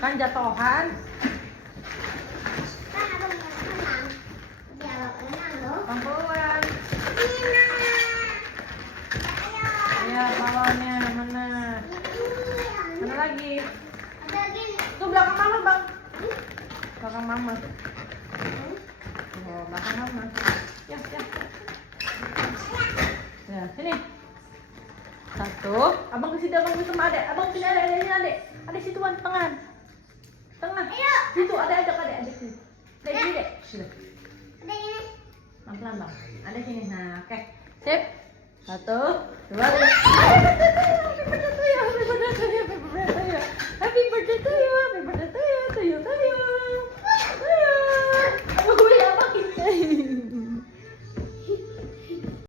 Kan jatuhan. Kan abang yang menang. Dia abang menang loh. Pangkuan. Nina. Ayo. Ya, balonnya mana? Mana lagi? Ada lagi. Tuh belakang mama, Bang. Belakang mama. Oh, belakang mama. Ya, ya. Ya, sini. Satu. Abang ke situ, abang ke sama adek. Abang sini adek, adek, adek. Adek situ, Wan, tengah. Tengah. Ayo. Situ, adek, adek sini. Adek sini, dek. Sini. Ada ini. Pelan-pelan, Bang. Adek sini. Nah, oke. Sip. Satu, dua, tiga.